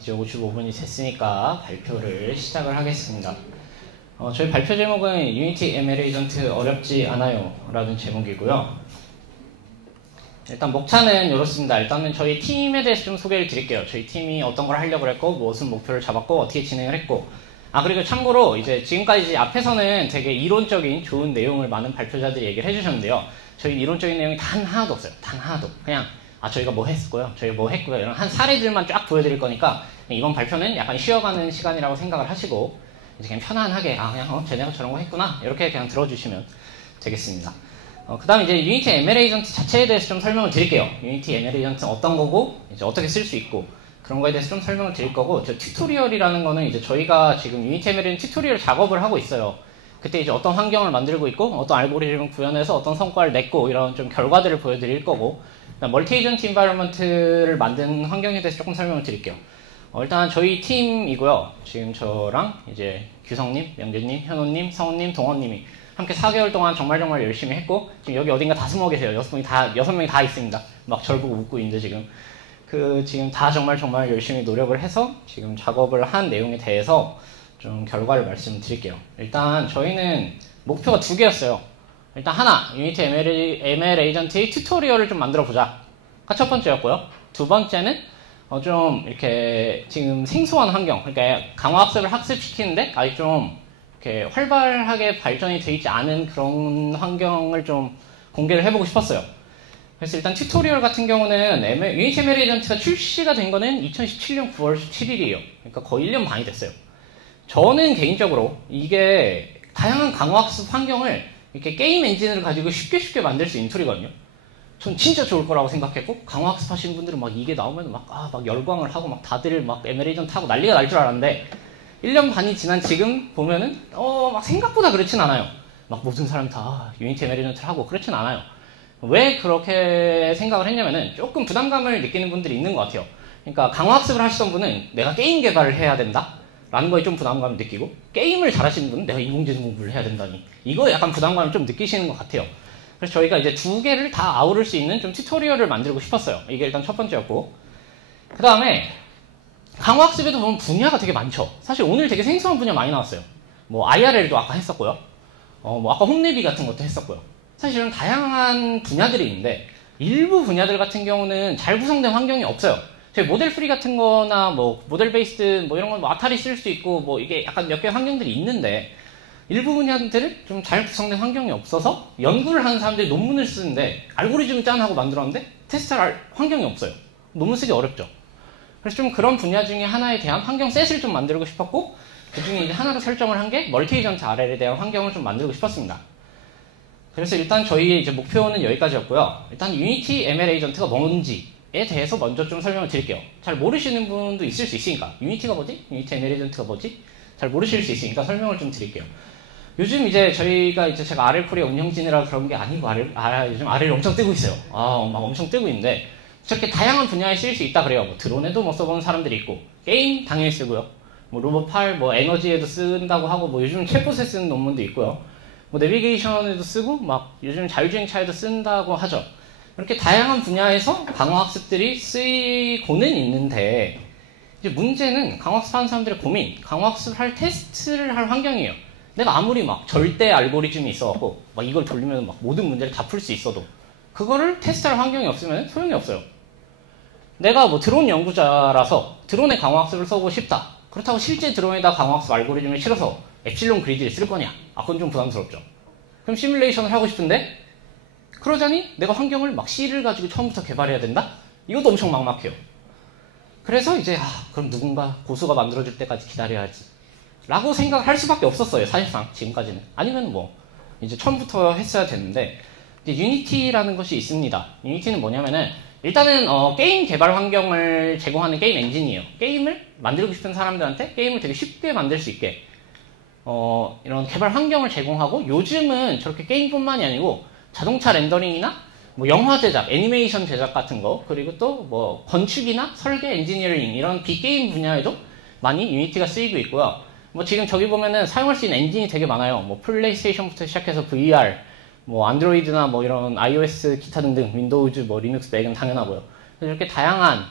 이제 55분이 됐으니까 발표를 시작을 하겠습니다. 저희 발표 제목은 유니티 ML 에이전트 어렵지 않아요 라는 제목이고요. 일단 목차는 이렇습니다. 일단은 저희 팀에 대해서 좀 소개를 드릴게요. 저희 팀이 어떤 걸 하려고 했고 무슨 목표를 잡았고 어떻게 진행을 했고, 그리고 참고로 이제 지금까지 앞에서는 되게 이론적인 좋은 내용을 많은 발표자들이 얘기를 해주셨는데요. 저희 이론적인 내용이 단 하나도 없어요. 단 하나도. 그냥 저희가 뭐 했고요, 저희가 뭐 했고요, 이런 한 사례들만 쫙 보여드릴 거니까 이번 발표는 약간 쉬어가는 시간이라고 생각을 하시고 이제 그냥 편안하게 그냥 쟤네가 저런 거 했구나 이렇게 그냥 들어주시면 되겠습니다. 그 다음에 이제 유니티 ML 에이전트 자체에 대해서 좀 설명을 드릴게요. 유니티 ML 에이전트는 어떤 거고 이제 어떻게 쓸 수 있고 그런 거에 대해서 좀 설명을 드릴 거고, 저 튜토리얼이라는 거는 이제 저희가 지금 유니티 ML은 튜토리얼 작업을 하고 있어요. 그때 이제 어떤 환경을 만들고 있고 어떤 알고리즘을 구현해서 어떤 성과를 냈고 이런 좀 결과들을 보여드릴 거고, 멀티 에이전트 인바이러먼트를 만든 환경에 대해서 조금 설명을 드릴게요. 일단 저희 팀이고요. 지금 저랑 이제 규성님, 명재님, 현호님, 성훈님, 동원님이 함께 4개월 동안 정말 열심히 했고, 지금 여기 어딘가 다 숨어 계세요. 6명이 다 있습니다. 막 저를 보고 웃고 있는데 지금 다 정말 열심히 노력을 해서 지금 작업을 한 내용에 대해서 좀 결과를 말씀드릴게요. 일단 저희는 목표가 2개였어요. 일단 하나, 유니티 ML 에이전트의 튜토리얼을 좀 만들어 보자가 첫 번째였고요. 두 번째는 좀 이렇게 지금 생소한 환경, 그러니까 강화학습을 학습시키는데 아직 좀 이렇게 활발하게 발전이 되어 있지 않은 그런 환경을 좀 공개를 해보고 싶었어요. 그래서 일단 튜토리얼 같은 경우는 유니티 ML 에이전트가 출시가 된 거는 2017년 9월 17일이에요. 그러니까 거의 1년 반이 됐어요. 저는 개인적으로 이게 다양한 강화학습 환경을 이렇게 게임 엔진을 가지고 쉽게 만들 수 있는 툴이거든요. 전 진짜 좋을 거라고 생각했고, 강화학습 하시는 분들은 막 이게 나오면 막 열광을 하고 막 다들 막 ML 에이전트 하고 난리가 날 줄 알았는데 1년 반이 지난 지금 보면은 막 생각보다 그렇진 않아요. 막 모든 사람이 다 유니티 ML 에이전트를 하고 그렇진 않아요. 왜 그렇게 생각을 했냐면은 조금 부담감을 느끼는 분들이 있는 것 같아요. 그러니까 강화학습을 하시던 분은 내가 게임 개발을 해야 된다 라는 거에 좀 부담감을 느끼고, 게임을 잘하시는 분은 내가 인공지능 공부를 해야 된다니 이거에 약간 부담감을 좀 느끼시는 것 같아요. 그래서 저희가 이제 2개를 다 아우를 수 있는 좀 튜토리얼을 만들고 싶었어요. 이게 일단 첫 번째였고, 그 다음에 강화학습에도 보면 분야가 되게 많죠. 사실 오늘 되게 생소한 분야 많이 나왔어요. 뭐 IRL도 아까 했었고요. 뭐 아까 홈레비 같은 것도 했었고요. 사실은 다양한 분야들이 있는데 일부 분야들 같은 경우는 잘 구성된 환경이 없어요. 저희 모델 프리 같은 거나 뭐 모델 베이스드 뭐 이런 건 뭐 아타리 쓸 수 있고 뭐 이게 약간 몇 개 환경들이 있는데, 일부 분야들은 좀 잘 구성된 환경이 없어서 연구를 하는 사람들이 논문을 쓰는데 알고리즘 짠하고 만들었는데 테스트할 환경이 없어요. 논문 쓰기 어렵죠. 그래서 좀 그런 분야 중에 하나에 대한 환경 셋을 좀 만들고 싶었고, 그 중에 이제 하나로 설정을 한 게 멀티 에이전트 RL에 대한 환경을 좀 만들고 싶었습니다. 그래서 일단 저희의 이제 목표는 여기까지였고요. 일단 유니티 ML 에이전트가 뭔지에 대해서 먼저 좀 설명을 드릴게요. 잘 모르시는 분도 있을 수 있으니까, 유니티가 뭐지? 유니티 ML 에이전트가 뭐지? 잘 모르실 수 있으니까 설명을 좀 드릴게요. 요즘 이제 제가 RL 코리아 운영진이라 그런 게 아니고 요즘 RL 엄청 뜨고 있어요. 막 엄청 뜨고 있는데 저렇게 다양한 분야에 쓸 수 있다 그래요. 뭐 드론에도 뭐 써보는 사람들이 있고, 게임 당연히 쓰고요. 뭐 로봇팔, 뭐 에너지에도 쓴다고 하고, 뭐 요즘 챗봇에 쓰는 논문도 있고요. 뭐 내비게이션에도 쓰고, 막 요즘 자율주행차에도 쓴다고 하죠. 이렇게 다양한 분야에서 강화학습들이 쓰이고는 있는데, 이제 문제는 강화학습 하는 사람들의 고민, 강화학습을 할 테스트를 할 환경이에요. 내가 아무리 막 절대 알고리즘이 있어갖고 막 이걸 돌리면 막 모든 문제를 다 풀 수 있어도 그거를 테스트할 환경이 없으면 소용이 없어요. 내가 뭐 드론 연구자라서 드론에 강화학습을 써보고 싶다. 그렇다고 실제 드론에다 강화학습 알고리즘을 실어서 엡실론 그리드를 쓸 거냐? 그건 좀 부담스럽죠. 그럼 시뮬레이션을 하고 싶은데 그러자니 내가 환경을 막 C를 가지고 처음부터 개발해야 된다? 이것도 엄청 막막해요. 그래서 이제 그럼 누군가 고수가 만들어줄 때까지 기다려야지 라고 생각할 수밖에 없었어요. 사실상 지금까지는. 아니면 뭐 이제 처음부터 했어야 되는데, 이제 유니티라는 것이 있습니다. 유니티는 뭐냐면은 일단은 게임 개발 환경을 제공하는 게임 엔진이에요. 게임을 만들고 싶은 사람들한테 게임을 되게 쉽게 만들 수 있게 이런 개발 환경을 제공하고, 요즘은 저렇게 게임뿐만이 아니고 자동차 렌더링이나 뭐 영화 제작, 애니메이션 제작 같은 거, 그리고 또 뭐 건축이나 설계, 엔지니어링 이런 빅게임 분야에도 많이 유니티가 쓰이고 있고요. 뭐 지금 저기 보면은 사용할 수 있는 엔진이 되게 많아요. 뭐 플레이스테이션부터 시작해서 VR, 뭐 안드로이드나 뭐 이런 iOS 기타 등등, 윈도우즈, 뭐 리눅스, 맥은 당연하고요. 그래서 이렇게 다양한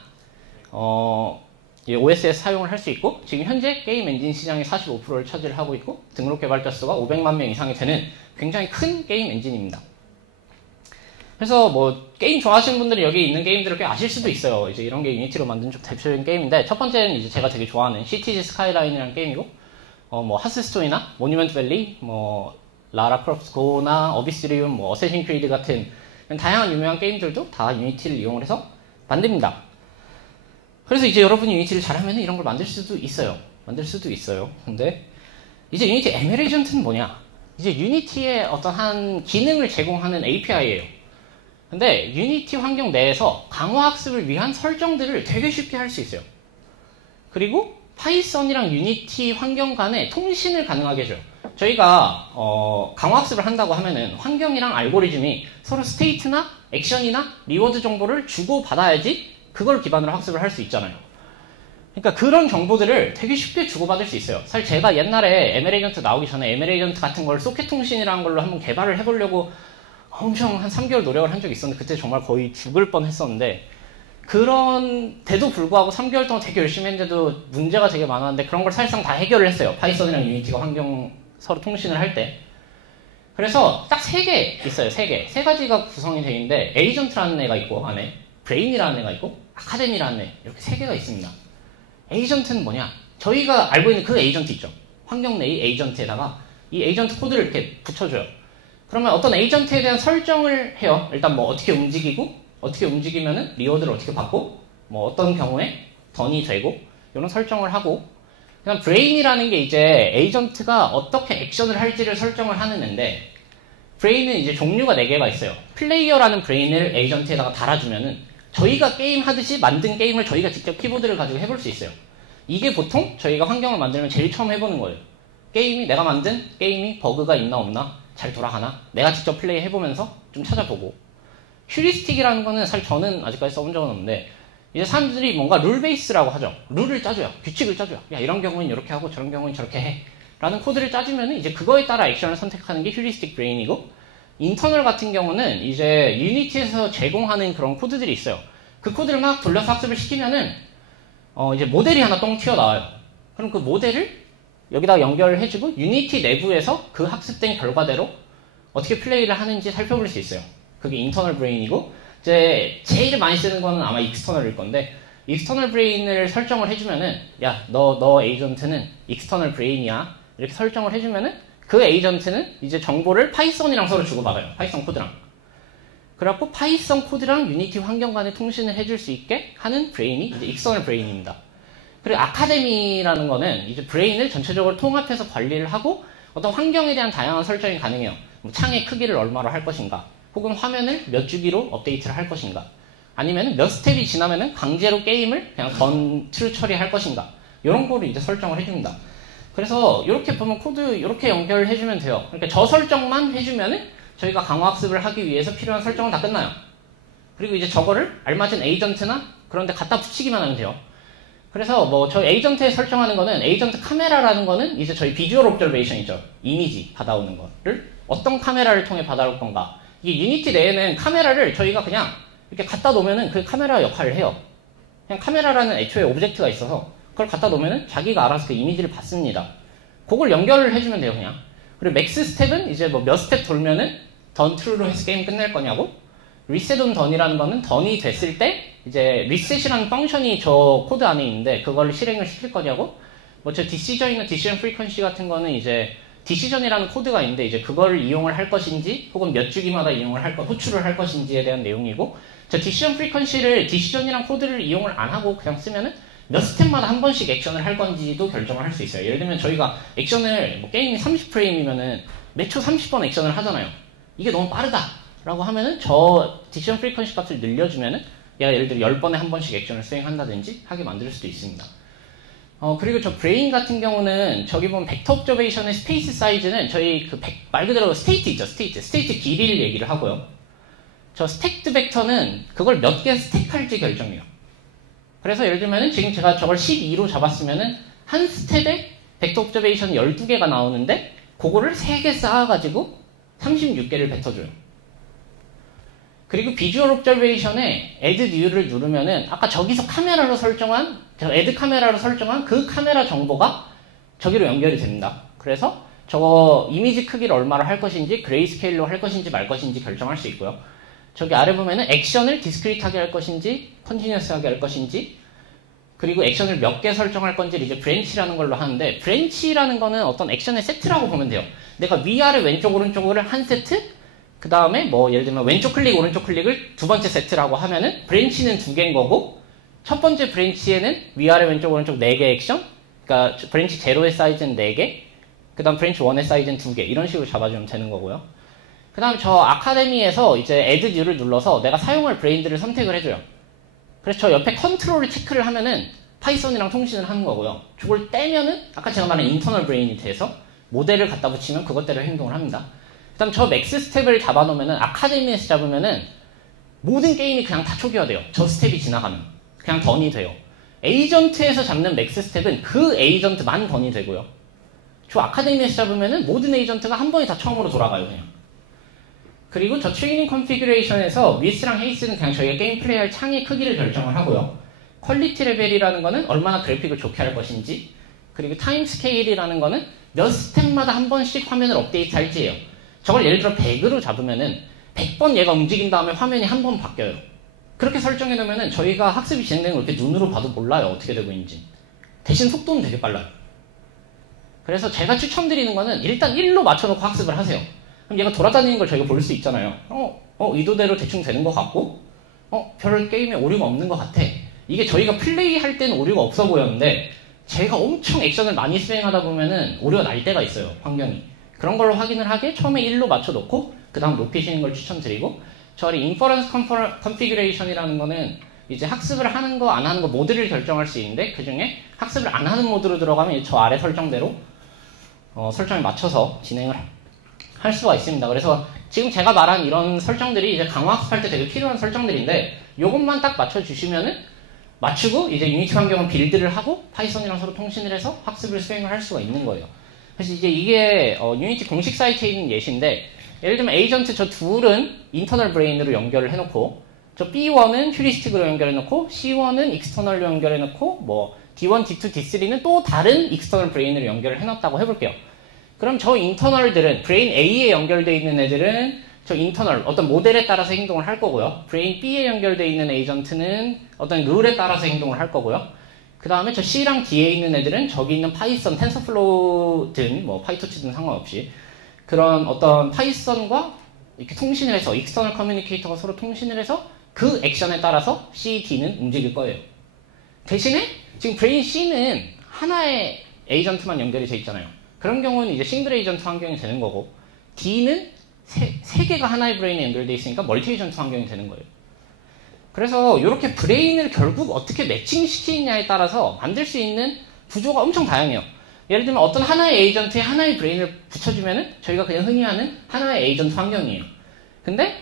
OSS 사용을 할 수 있고 지금 현재 게임 엔진 시장의 45%를 차지를 하고 있고 등록 개발자 수가 500만 명 이상이 되는 굉장히 큰 게임 엔진입니다. 그래서 뭐 게임 좋아하시는 분들은 여기 있는 게임들을 꽤 아실 수도 있어요. 이제 이런 게 유니티로 만든 좀 대표적인 게임인데 첫 번째는 이제 제가 되게 좋아하는 시티즈 스카이라인이라는 게임이고 뭐 하스스톤이나 모뉴먼트 밸리, 뭐 라라 크로프트 고나 어비스리움, 뭐 어쌔신 크리드 같은 다양한 유명한 게임들도 다 유니티를 이용을 해서 만듭니다. 그래서 이제 여러분이 유니티를 잘하면 이런 걸 만들 수도 있어요. 근데 이제 유니티 ML 에이전트는 뭐냐? 이제 유니티의 어떤 한 기능을 제공하는 API예요. 근데 유니티 환경 내에서 강화학습을 위한 설정들을 되게 쉽게 할 수 있어요. 그리고 파이썬이랑 유니티 환경 간의 통신을 가능하게 해줘요. 저희가 강화학습을 한다고 하면은 환경이랑 알고리즘이 서로 스테이트나 액션이나 리워드 정보를 주고받아야지 그걸 기반으로 학습을 할 수 있잖아요. 그러니까 그런 정보들을 되게 쉽게 주고받을 수 있어요. 사실 제가 옛날에 ML 에이전트 나오기 전에 ML 에이전트 같은 걸 소켓 통신이라는 걸로 한번 개발을 해보려고 엄청 한 3개월 노력을 한 적이 있었는데 그때 정말 거의 죽을 뻔 했었는데 그런데도 불구하고 3개월 동안 되게 열심히 했는데도 문제가 되게 많았는데 그런 걸 사실상 다 해결을 했어요. 파이썬이랑 유니티가 환경 서로 통신을 할 때. 그래서 딱 3개 있어요. 3개. 3가지가 구성이 되어 있는데 에이전트라는 애가 있고 안에 브레인이라는 애가 있고 아카데미라는 애 이렇게 3개가 있습니다. 에이전트는 뭐냐? 저희가 알고 있는 그 에이전트 있죠. 환경 내의 에이전트에다가 이 에이전트 코드를 이렇게 붙여줘요. 그러면 어떤 에이전트에 대한 설정을 해요. 일단 뭐 어떻게 움직이고 어떻게 움직이면은 리워드를 어떻게 받고 뭐 어떤 경우에 던이 되고 이런 설정을 하고 그다음 브레인이라는 게 이제 에이전트가 어떻게 액션을 할지를 설정을 하는 애인데 브레인은 이제 종류가 4개가 있어요. 플레이어라는 브레인을 에이전트에다가 달아주면은 저희가 게임 하듯이 만든 게임을 저희가 직접 키보드를 가지고 해볼 수 있어요. 이게 보통 저희가 환경을 만들면 제일 처음 해보는 거예요. 내가 만든 게임이 버그가 있나 없나 잘 돌아가나 내가 직접 플레이 해보면서 좀 찾아보고 휴리스틱이라는 거는 사실 저는 아직까지 써본 적은 없는데 이제 사람들이 뭔가 룰 베이스라고 하죠. 룰을 짜줘요. 규칙을 짜줘요. 야 이런 경우는 이렇게 하고 저런 경우는 저렇게 해 라는 코드를 짜주면 이제 그거에 따라 액션을 선택하는 게 휴리스틱 브레인이고 인터널 같은 경우는 이제 유니티에서 제공하는 그런 코드들이 있어요. 그 코드를 막 돌려서 학습을 시키면은 이제 모델이 하나 똥 튀어나와요. 그럼 그 모델을 여기다 연결해주고 유니티 내부에서 그 학습된 결과대로 어떻게 플레이를 하는지 살펴볼 수 있어요. 그게 인터널 브레인이고 이제 제일 많이 쓰는 거는 아마 익스터널일 건데 익스터널 브레인을 설정을 해주면은 야 너 에이전트는 익스터널 브레인이야 이렇게 설정을 해주면은 그 에이전트는 이제 정보를 파이썬이랑 서로 주고받아요. 파이썬 코드랑. 그래갖고 파이썬 코드랑 유니티 환경 간에 통신을 해줄 수 있게 하는 브레인이 이제 익스터널 브레인입니다. 그리고 아카데미라는 거는 이제 브레인을 전체적으로 통합해서 관리를 하고 어떤 환경에 대한 다양한 설정이 가능해요. 뭐 창의 크기를 얼마로 할 것인가 혹은 화면을 몇 주기로 업데이트를 할 것인가 아니면 몇 스텝이 지나면은 강제로 게임을 그냥 true 처리할 것인가 이런 거를 이제 설정을 해줍니다. 그래서 이렇게 보면 코드 이렇게 연결해주면 돼요. 그러니까 저 설정만 해주면은 저희가 강화학습을 하기 위해서 필요한 설정은 다 끝나요. 그리고 이제 저거를 알맞은 에이전트나 그런 데 갖다 붙이기만 하면 돼요. 그래서 뭐 저희 에이전트에 설정하는 거는 에이전트 카메라라는 거는 이제 저희 비주얼 옵저베이션이죠. 이미지 받아오는 거를 어떤 카메라를 통해 받아올 건가. 이게 유니티 내에는 카메라를 저희가 그냥 이렇게 갖다 놓으면은 그 카메라 역할을 해요. 그냥 카메라라는 애초에 오브젝트가 있어서 그걸 갖다 놓으면은 자기가 알아서 그 이미지를 받습니다. 그걸 연결을 해주면 돼요, 그냥. 그리고 맥스 스텝은 이제 뭐 몇 스텝 돌면은 던 트루로 해서 게임 끝낼 거냐고. 리셋 온 던이라는 거는 던이 됐을 때 이제 리셋이라는 펑션이 저 코드 안에 있는데 그걸 실행을 시킬 거냐고. 뭐 저 디시전이나 디시전 프리퀀시 같은 거는 이제 디시전이라는 코드가 있는데 이제 그걸 이용을 할 것인지 혹은 몇 주기마다 이용을 호출을 할 것인지에 대한 내용이고 저 디시전 프리퀀시를 디시전이랑 코드를 이용을 안 하고 그냥 쓰면은 몇 스텝마다 한 번씩 액션을 할 건지도 결정을 할 수 있어요. 예를 들면 저희가 액션을 뭐 게임이 30프레임이면은 매 초 30번 액션을 하잖아요. 이게 너무 빠르다 라고 하면은 저 디시전 프리퀀시 값을 늘려주면은 얘가 예를 들어 10번에 한 번씩 액션을 수행한다든지 하게 만들 수도 있습니다. 그리고 저 브레인 같은 경우는 저기 보면 벡터 옵저베이션의 스페이스 사이즈는 저희 말 그대로 스테이트 있죠. 스테이트 길이를 얘기를 하고요. 저 스택드 벡터는 그걸 몇 개 스택할지 결정해요. 그래서 예를 들면은 지금 제가 저걸 12로 잡았으면은 한 스텝에 벡터 옵저베이션 12개가 나오는데 그거를 3개 쌓아가지고 36개를 뱉어줘요. 그리고 비주얼 옵저베이션에 add new를 누르면은 아까 저기서 카메라로 설정한 add 카메라로 설정한 그 카메라 정보가 저기로 연결이 됩니다. 그래서 저거 이미지 크기를 얼마로 할 것인지 그레이스케일로 할 것인지 말 것인지 결정할 수 있고요. 저기 아래 보면은 액션을 디스크리트하게 할 것인지 컨티뉴어스하게 할 것인지 그리고 액션을 몇 개 설정할 건지 이제 브랜치라는 걸로 하는데 브랜치라는 거는 어떤 액션의 세트라고 보면 돼요. 내가 위아래 왼쪽 오른쪽을 한 세트 그 다음에 뭐 예를 들면 왼쪽 클릭 오른쪽 클릭을 두 번째 세트라고 하면은 브랜치는 두 개인 거고 첫 번째 브랜치에는 위아래 왼쪽 오른쪽 4개 액션 그러니까 브랜치 0의 사이즈는 4개 그 다음 브랜치 1의 사이즈는 2개 이런 식으로 잡아주면 되는 거고요. 그 다음 저 아카데미에서 이제 add new를 눌러서 내가 사용할 브레인들을 선택을 해줘요. 그래서 저 옆에 컨트롤을 체크를 하면은 파이썬이랑 통신을 하는 거고요. 저걸 떼면은 아까 제가 말한 인터널 브레인이 돼서 모델을 갖다 붙이면 그것대로 행동을 합니다. 그 다음 저 맥스 스텝을 잡아놓으면은 아카데미에서 잡으면은 모든 게임이 그냥 다 초기화돼요. 저 스텝이 지나가면 그냥 던이 돼요. 에이전트에서 잡는 맥스 스텝은 그 에이전트만 던이 되고요. 저 아카데미에서 잡으면은 모든 에이전트가 한 번에 다 처음으로 돌아가요 그냥. 그리고 저 트레이닝 컨피규레이션에서 위스랑 헤이스는 그냥 저희가 게임 플레이할 창의 크기를 결정을 하고요. 퀄리티 레벨이라는 거는 얼마나 그래픽을 좋게 할 것인지 그리고 타임 스케일이라는 거는 몇 스텝마다 한 번씩 화면을 업데이트 할지예요. 저걸 예를 들어 100으로 잡으면은 100번 얘가 움직인 다음에 화면이 한 번 바뀌어요. 그렇게 설정해 놓으면은 저희가 학습이 진행되는 걸 이렇게 눈으로 봐도 몰라요. 어떻게 되고 있는지. 대신 속도는 되게 빨라요. 그래서 제가 추천드리는 거는 일단 1로 맞춰놓고 학습을 하세요. 그럼 얘가 돌아다니는 걸 저희가 볼 수 있잖아요. 의도대로 대충 되는 것 같고, 별 게임에 오류가 없는 것 같아. 이게 저희가 플레이할 때는 오류가 없어 보였는데, 제가 엄청 액션을 많이 수행하다 보면은 오류가 날 때가 있어요, 환경이. 그런 걸로 확인을 하게 처음에 1로 맞춰놓고, 그 다음 높이시는 걸 추천드리고, 저희 인퍼런스 컨피규레이션이라는 거는 이제 학습을 하는 거, 안 하는 거 모드를 결정할 수 있는데, 그 중에 학습을 안 하는 모드로 들어가면 저 아래 설정대로 설정에 맞춰서 진행을 할 수가 있습니다. 그래서 지금 제가 말한 이런 설정들이 이제 강화학습할 때 되게 필요한 설정들인데 요것만 딱 맞춰주시면은 맞추고 이제 유니티 환경을 빌드를 하고 파이썬이랑 서로 통신을 해서 학습을 수행을 할 수가 있는 거예요. 그래서 이제 이게 유니티 공식 사이트에 있는 예시인데 예를 들면 에이전트 저 둘은 인터널 브레인으로 연결을 해놓고 저 B1은 휴리스틱으로 연결해놓고 C1은 익스터널로 연결해놓고 뭐 D1, D2, D3는 또 다른 익스터널 브레인으로 연결을 해놨다고 해볼게요. 그럼 저 인터널들은 브레인 A에 연결되어 있는 애들은 저 인터널 어떤 모델에 따라서 행동을 할 거고요. 브레인 B에 연결되어 있는 에이전트는 어떤 룰에 따라서 행동을 할 거고요. 그 다음에 저 C랑 D에 있는 애들은 저기 있는 파이썬, 텐서플로우든 뭐 파이토치든 상관없이 그런 어떤 파이썬과 이렇게 통신을 해서 익스터널 커뮤니케이터가 서로 통신을 해서 그 액션에 따라서 C, D는 움직일 거예요. 대신에 지금 브레인 C는 하나의 에이전트만 연결이 돼 있잖아요. 그런 경우는 이제 싱글 에이전트 환경이 되는 거고 D는 세 개가 하나의 브레인에 연결되어 있으니까 멀티 에이전트 환경이 되는 거예요. 그래서 이렇게 브레인을 결국 어떻게 매칭시키느냐에 따라서 만들 수 있는 구조가 엄청 다양해요. 예를 들면 어떤 하나의 에이전트에 하나의 브레인을 붙여주면은 저희가 그냥 흔히 하는 하나의 에이전트 환경이에요. 근데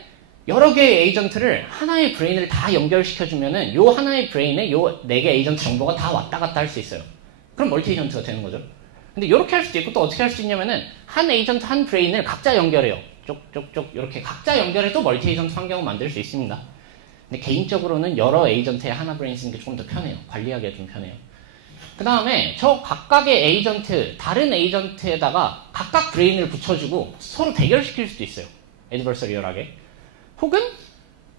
여러 개의 에이전트를 하나의 브레인을 다 연결시켜주면은 요 하나의 브레인에 요 4개 에이전트 정보가 다 왔다 갔다 할 수 있어요. 그럼 멀티 에이전트가 되는 거죠. 근데 이렇게 할 수도 있고 또 어떻게 할 수 있냐면은 한 에이전트 한 브레인을 각자 연결해요. 쪽쪽쪽 이렇게 각자 연결해도 멀티 에이전트 환경을 만들 수 있습니다. 근데 개인적으로는 여러 에이전트에 하나 브레인 쓰는 게 조금 더 편해요. 관리하기가 좀 편해요. 그 다음에 저 각각의 에이전트, 다른 에이전트에다가 각각 브레인을 붙여주고 서로 대결시킬 수도 있어요. 애드버서리얼하게. 혹은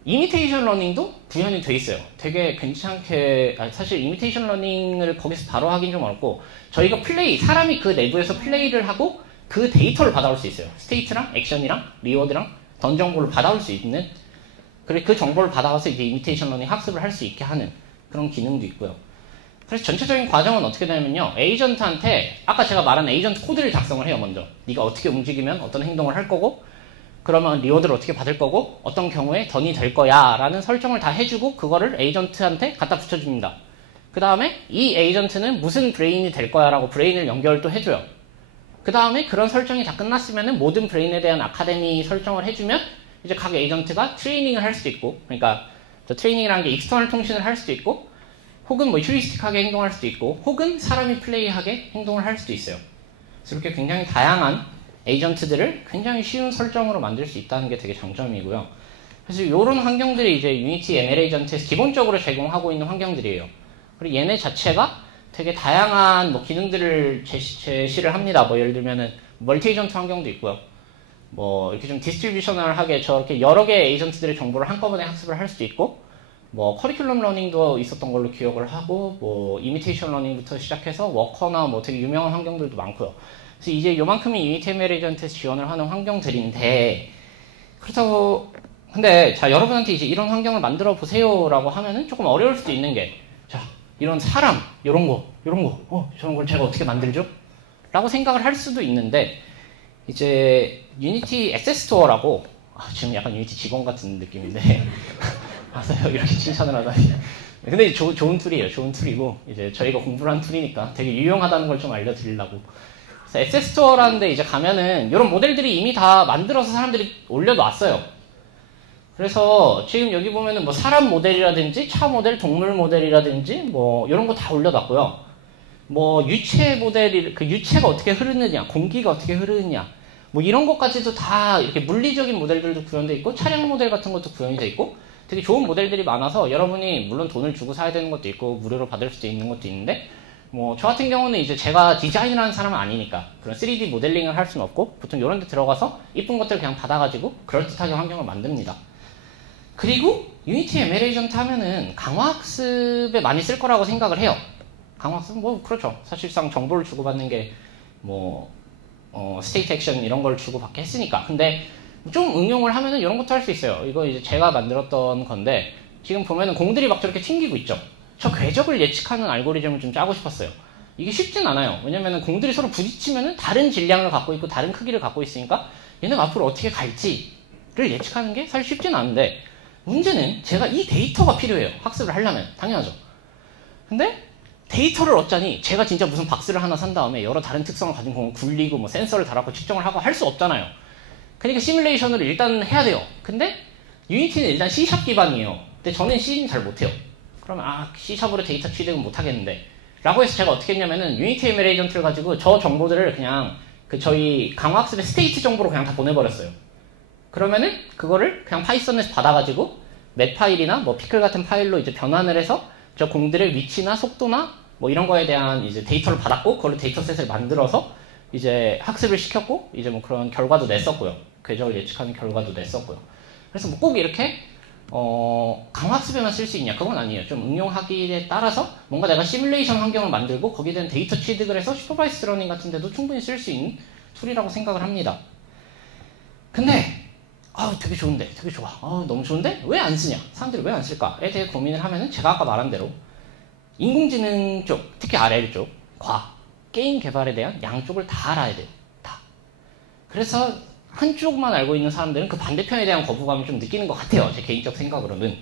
이미테이션 러닝도 구현이 돼 있어요. 되게 괜찮게, 사실 이미테이션 러닝을 거기서 바로 하긴 좀 어렵고 저희가 사람이 그 내부에서 플레이를 하고 그 데이터를 받아올 수 있어요. 스테이트랑 액션이랑 리워드랑 던 정보를 받아올 수 있는, 그리고 그 정보를 받아와서 이제 이미테이션 러닝 학습을 할 수 있게 하는 그런 기능도 있고요. 그래서 전체적인 과정은 어떻게 되냐면요. 에이전트한테 아까 제가 말한 에이전트 코드를 작성을 해요. 먼저 네가 어떻게 움직이면 어떤 행동을 할 거고 그러면 리워드를 어떻게 받을 거고 어떤 경우에 던이 될 거야 라는 설정을 다 해주고 그거를 에이전트한테 갖다 붙여줍니다. 그 다음에 이 에이전트는 무슨 브레인이 될 거야 라고 브레인을 연결도 해줘요. 그 다음에 그런 설정이 다 끝났으면 모든 브레인에 대한 아카데미 설정을 해주면 이제 각 에이전트가 트레이닝을 할 수도 있고, 그러니까 저 트레이닝이라는 게 익스터널 통신을 할 수도 있고 혹은 뭐 휴리스틱하게 행동할 수도 있고 혹은 사람이 플레이하게 행동을 할 수도 있어요. 그래서 이렇게 굉장히 다양한 에이전트들을 굉장히 쉬운 설정으로 만들 수 있다는 게 되게 장점이고요. 그래서 이런 환경들이 이제 유니티 ML 에이전트에서 기본적으로 제공하고 있는 환경들이에요. 그리고 얘네 자체가 되게 다양한 뭐 기능들을 제시를 합니다. 뭐 예를 들면은 멀티 에이전트 환경도 있고요. 뭐 이렇게 좀 디스트리뷰셔널하게 저렇게 여러 개의 에이전트들의 정보를 한꺼번에 학습을 할 수도 있고, 뭐 커리큘럼 러닝도 있었던 걸로 기억을 하고, 뭐 이미테이션 러닝부터 시작해서 워커나 뭐 되게 유명한 환경들도 많고요. 그래서 이제 요만큼이 유니티 ML 에이전트에서 지원을 하는 환경들인데, 그렇다고 근데 자 여러분한테 이제 이런 환경을 만들어 보세요라고 하면은 조금 어려울 수도 있는 게, 자 이런 사람 이런 거 저런 걸 제가 어떻게 만들죠? 라고 생각을 할 수도 있는데, 이제 유니티 액세스 스토어라고, 지금 약간 유니티 직원 같은 느낌인데 맞아요, 이렇게 칭찬을 하다니. 근데 좋은 툴이에요. 좋은 툴이고, 이제 저희가 공부를 한 툴이니까 되게 유용하다는 걸 좀 알려드리려고. 그래서 액세스 스토어라는 데 이제 가면은 이런 모델들이 이미 다 만들어서 사람들이 올려놨어요. 그래서 지금 여기 보면은 뭐 사람 모델이라든지 차 모델, 동물 모델이라든지 뭐 이런 거 다 올려놨고요. 뭐 유체 모델이, 그 유체가 어떻게 흐르느냐, 공기가 어떻게 흐르느냐, 뭐 이런 것까지도 다 이렇게 물리적인 모델들도 구현돼 있고, 차량 모델 같은 것도 구현이 돼 있고, 되게 좋은 모델들이 많아서 여러분이 물론 돈을 주고 사야 되는 것도 있고 무료로 받을 수도 있는 것도 있는데, 뭐 저 같은 경우는 이제 제가 디자인을 하는 사람은 아니니까 그런 3D 모델링을 할 수는 없고, 보통 이런 데 들어가서 이쁜 것들 그냥 받아가지고 그럴듯하게 환경을 만듭니다. 그리고 유니티 ML 에이전트 하면은 강화학습에 많이 쓸 거라고 생각을 해요. 강화학습은 뭐 그렇죠. 사실상 정보를 주고받는 게 뭐 스테이트 액션 이런 걸 주고받게 했으니까. 근데 좀 응용을 하면은 이런 것도 할 수 있어요. 이거 이제 제가 만들었던 건데, 지금 보면은 공들이 막 저렇게 튕기고 있죠. 저 궤적을 예측하는 알고리즘을 좀 짜고 싶었어요. 이게 쉽진 않아요. 왜냐면은 공들이 서로 부딪히면은 다른 질량을 갖고 있고 다른 크기를 갖고 있으니까 얘는 앞으로 어떻게 갈지를 예측하는 게 사실 쉽진 않은데, 문제는 제가 이 데이터가 필요해요. 학습을 하려면. 당연하죠. 근데 데이터를 얻자니 제가 진짜 무슨 박스를 하나 산 다음에 여러 다른 특성을 가진 공을 굴리고 뭐 센서를 달았고 측정을 하고 할 수 없잖아요. 그러니까 시뮬레이션을 일단 해야 돼요. 근데 유니티는 일단 C# 기반이에요. 근데 저는 C는 잘 못해요. 그러면 C#으로 데이터 취득은 못하겠는데 라고 해서 제가 어떻게 했냐면은 유니티 ML 에이전트를 가지고 저 정보들을 그냥 그 저희 강화학습의 스테이트 정보로 그냥 다 보내버렸어요. 그러면은 그거를 그냥 파이썬에서 받아가지고 맷 파일이나 뭐 피클 같은 파일로 이제 변환을 해서 저 공들의 위치나 속도나 뭐 이런 거에 대한 이제 데이터를 받았고, 그걸로 데이터셋을 만들어서 이제 학습을 시켰고, 이제 뭐 그런 결과도 냈었고요. 궤적을 예측하는 결과도 냈었고요. 그래서 뭐 꼭 이렇게 강화학습에만 쓸 수 있냐? 그건 아니에요. 좀 응용하기에 따라서 뭔가 내가 시뮬레이션 환경을 만들고 거기에 대한 데이터 취득을 해서 슈퍼바이스 러닝 같은 데도 충분히 쓸 수 있는 툴이라고 생각을 합니다. 근데 되게 좋은데, 되게 좋아. 너무 좋은데 왜 안 쓰냐? 사람들이 왜 안 쓸까에 대해 고민을 하면은 제가 아까 말한 대로 인공지능 쪽, 특히 RL 쪽, 과학, 게임 개발에 대한 양쪽을 다 알아야 돼요. 다. 그래서 한쪽만 알고 있는 사람들은 그 반대편에 대한 거부감을 좀 느끼는 것 같아요. 제 개인적 생각으로는.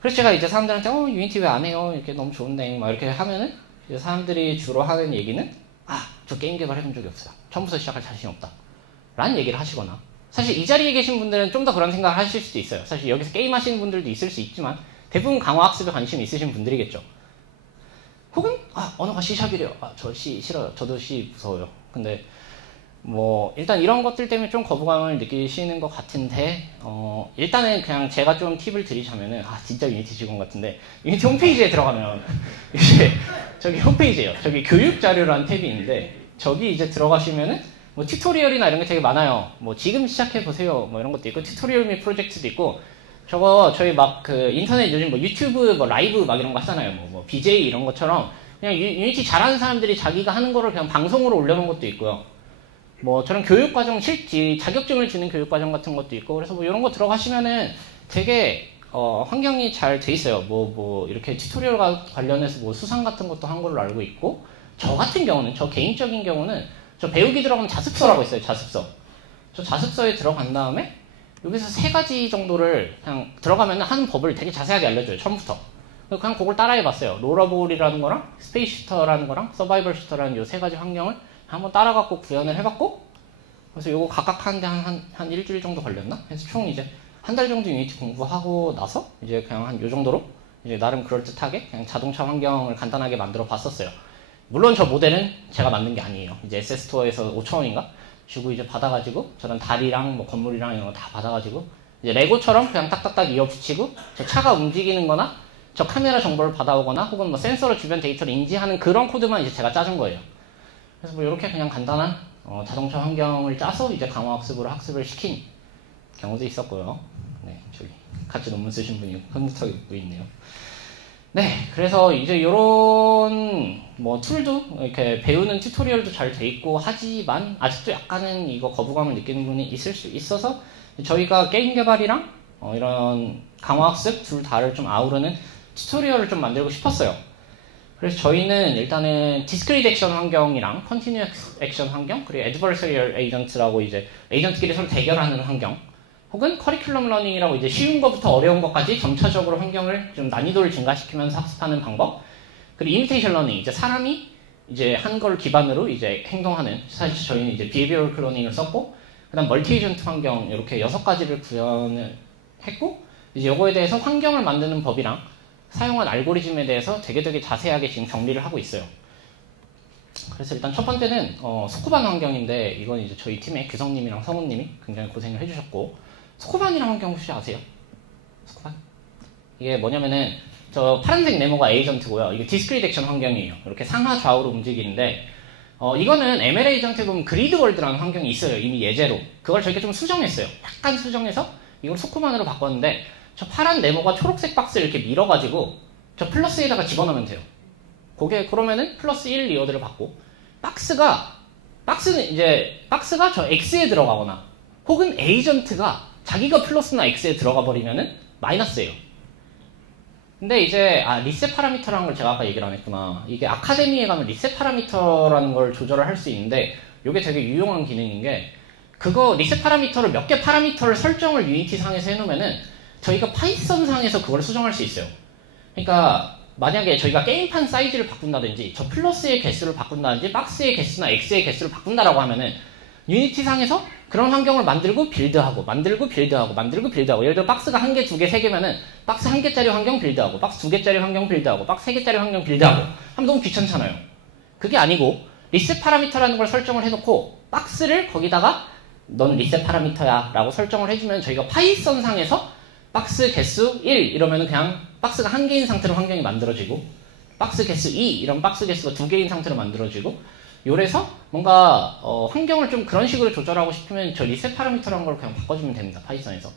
그래서 제가 이제 사람들한테 유니티 왜 안 해요? 이렇게 너무 좋은데 막 이렇게 하면은 이제 사람들이 주로 하는 얘기는 저 게임 개발해본 적이 없어요. 처음부터 시작할 자신 없다. 라는 얘기를 하시거나, 사실 이 자리에 계신 분들은 좀 더 그런 생각을 하실 수도 있어요. 사실 여기서 게임 하시는 분들도 있을 수 있지만 대부분 강화학습에 관심이 있으신 분들이겠죠. 혹은 언어가 C샵이래요. 저 C 싫어요. 저도 C 무서워요. 근데 뭐 일단 이런 것들 때문에 좀 거부감을 느끼시는 것 같은데, 일단은 그냥 제가 좀 팁을 드리자면은 진짜 유니티 직원 같은데, 유니티 홈페이지에 들어가면 이제 저기 홈페이지에요. 저기 교육 자료라는 탭이 있는데 저기 이제 들어가시면은 뭐 튜토리얼이나 이런 게 되게 많아요. 뭐 지금 시작해 보세요. 뭐 이런 것도 있고, 튜토리얼 및 프로젝트도 있고, 저거 저희 막 그 인터넷 요즘 뭐 유튜브 뭐 라이브 막 이런 거 하잖아요. 뭐 BJ 이런 것처럼 그냥 유니티 잘하는 사람들이 자기가 하는 거를 그냥 방송으로 올려놓은 것도 있고요. 뭐 저런 교육과정 자격증을 주는 교육과정 같은 것도 있고, 그래서 뭐 이런 거 들어가시면은 되게 환경이 잘 돼 있어요. 뭐 이렇게 튜토리얼과 관련해서 뭐 수상 같은 것도 한 걸로 알고 있고, 저 같은 경우는, 저 개인적인 경우는 저 배우기 들어가면 자습서라고 있어요. 자습서. 저 자습서에 들어간 다음에 여기서 3가지 정도를 그냥 들어가면 하는 법을 되게 자세하게 알려줘요. 처음부터. 그냥 그걸 따라해봤어요. 롤러볼이라는 거랑 스페이스 슈터라는 거랑 서바이벌 슈터라는 요 3가지 환경을 한번 따라갖고 구현을 해봤고, 그래서 요거 각각 하는데 한 일주일 정도 걸렸나? 그래서 총 이제 한 달 정도 유니티 공부하고 나서 이제 그냥 한 요 정도로 이제 나름 그럴듯하게 그냥 자동차 환경을 간단하게 만들어 봤었어요. 물론 저 모델은 제가 만든 게 아니에요. 이제 SS 스토어에서 5,000원인가 주고 이제 받아가지고 저런 다리랑 뭐 건물이랑 이런 거 다 받아가지고 이제 레고처럼 그냥 딱딱딱 이어 붙이고 저 차가 움직이는 거나 저 카메라 정보를 받아오거나 혹은 뭐 센서로 주변 데이터를 인지하는 그런 코드만 이제 제가 짜준 거예요. 그래서 뭐 이렇게 그냥 간단한 자동차 환경을 짜서 이제 강화학습으로 학습을 시킨 경우도 있었고요. 네, 저기 같이 논문 쓰신 분이 흐뭇하고 있네요. 네, 그래서 이제 이런 뭐 툴도 이렇게 배우는 튜토리얼도 잘 돼 있고 하지만 아직도 약간은 이거 거부감을 느끼는 분이 있을 수 있어서 저희가 게임 개발이랑 이런 강화학습 둘 다를 좀 아우르는 튜토리얼을 좀 만들고 싶었어요. 그래서 저희는 일단은 디스크리트 액션 환경이랑 컨티뉴어스 액션 환경 그리고 애드버서리얼 에이전트라고 이제 에이전트끼리 서로 대결하는 환경 혹은 커리큘럼 러닝이라고 이제 쉬운 것부터 어려운 것까지 점차적으로 환경을 좀 난이도를 증가시키면서 학습하는 방법 그리고 이미테이션 러닝 이제 사람이 이제 한 걸 기반으로 이제 행동하는 사실 저희는 이제 비헤비어럴 클로닝을 썼고 그다음 멀티 에이전트 환경 이렇게 6가지를 구현을 했고 이제 요거에 대해서 환경을 만드는 법이랑 사용한 알고리즘에 대해서 되게 자세하게 지금 정리를 하고 있어요. 그래서 일단 첫 번째는 소코반 환경인데 이건 이제 저희 팀의 규성님이랑 성우님이 굉장히 고생을 해주셨고 소코반이라는 환경 혹시 아세요? 소코반? 이게 뭐냐면은 저 파란색 네모가 에이전트고요. 이게 디스크리트 액션 환경이에요. 이렇게 상하 좌우로 움직이는데 이거는 ML 에이전트에 보면 그리드 월드라는 환경이 있어요. 이미 예제로. 그걸 저희가 좀 수정했어요. 약간 수정해서 이걸 소코반으로 바꿨는데 저 파란 네모가 초록색 박스를 이렇게 밀어가지고 저 플러스에다가 집어넣으면 돼요. 그게 그러면은 플러스 1 리워드를 받고 박스는 이제 박스가 저 X에 들어가거나 혹은 에이전트가 자기가 플러스나 X에 들어가 버리면은 마이너스예요. 근데 이제 리셋 파라미터라는 걸 제가 아까 얘기를 안 했구나. 이게 아카데미에 가면 리셋 파라미터라는 걸 조절을 할 수 있는데 이게 되게 유용한 기능인 게 그거 리셋 파라미터를 몇 개 파라미터를 설정을 유니티 상에서 해놓으면은 저희가 파이썬 상에서 그걸 수정할 수 있어요. 그러니까 만약에 저희가 게임판 사이즈를 바꾼다든지 저 플러스의 개수를 바꾼다든지 박스의 개수나 X의 개수를 바꾼다라고 하면은 유니티 상에서 그런 환경을 만들고 빌드하고 만들고 빌드하고 만들고 빌드하고 예를 들어 박스가 1개, 2개, 3개면은 박스 1개짜리 환경 빌드하고 박스 2개짜리 환경 빌드하고 박스 3개짜리 환경 빌드하고 하면 너무 귀찮잖아요. 그게 아니고 리셋 파라미터라는 걸 설정을 해놓고 박스를 거기다가 넌 리셋 파라미터야 라고 설정을 해주면 저희가 파이썬 상에서 박스 개수 1 이러면 그냥 박스가 1개인 상태로 환경이 만들어지고 박스 개수 2 이런 박스 개수가 2개인 상태로 만들어지고 요래서 뭔가 환경을 좀 그런 식으로 조절하고 싶으면 저 리셋 파라미터라는 걸 그냥 바꿔주면 됩니다. 파이썬에서.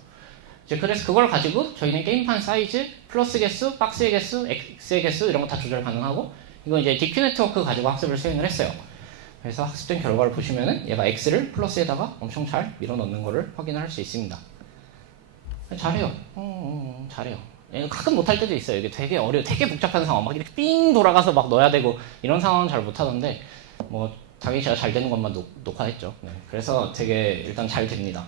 이제 그래서 그걸 가지고 저희는 게임판 사이즈, 플러스 개수, 박스의 개수, X의 개수 이런 거 다 조절 가능하고 이건 이제 DQ 네트워크 가지고 학습을 수행을 했어요. 그래서 학습된 결과를 보시면은 얘가 X를 플러스에다가 엄청 잘 밀어 넣는 거를 확인할 수 있습니다. 잘해요. 잘해요. 가끔 못할 때도 있어요. 이게 되게 되게 복잡한 상황. 막 이렇게 삥 돌아가서 막 넣어야 되고 이런 상황은 잘 못하던데 뭐 당연히 제가 잘 되는 것만 녹화했죠. 네. 그래서 되게 일단 잘 됩니다.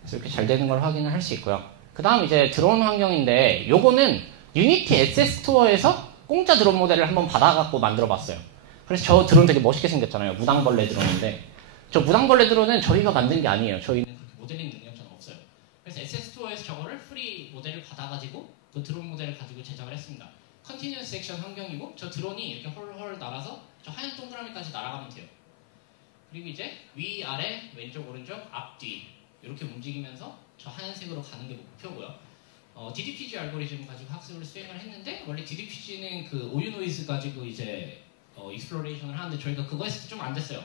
그래서 이렇게 잘 되는 걸 확인을 할 수 있고요. 그 다음 이제 드론 환경인데 요거는 유니티 SS 스토어에서 공짜 드론 모델을 한번 받아갖고 만들어봤어요. 그래서 저 드론 되게 멋있게 생겼잖아요. 무당벌레 드론인데 저 무당벌레 드론은 저희가 만든 게 아니에요. 저희는 그렇게 모델링 능력자는 없어요. 그래서 SS 스토어에서 저거를 프리 모델을 받아가지고 그 드론 모델을 가지고 제작을 했습니다. 컨티뉴어스 액션 환경이고 저 드론이 이렇게 헐헐 날아서 저 하얀 동그라미까지 날아가면 돼요. 그리고 이제 위, 아래, 왼쪽, 오른쪽, 앞, 뒤 이렇게 움직이면서 저 하얀색으로 가는 게 목표고요. DDPG 알고리즘 가지고 학습을 수행을 했는데 원래 DDPG는 그 오유 노이즈 가지고 이제 익스플로레이션을 하는데 저희가 그거 했을 때 좀 안 됐어요.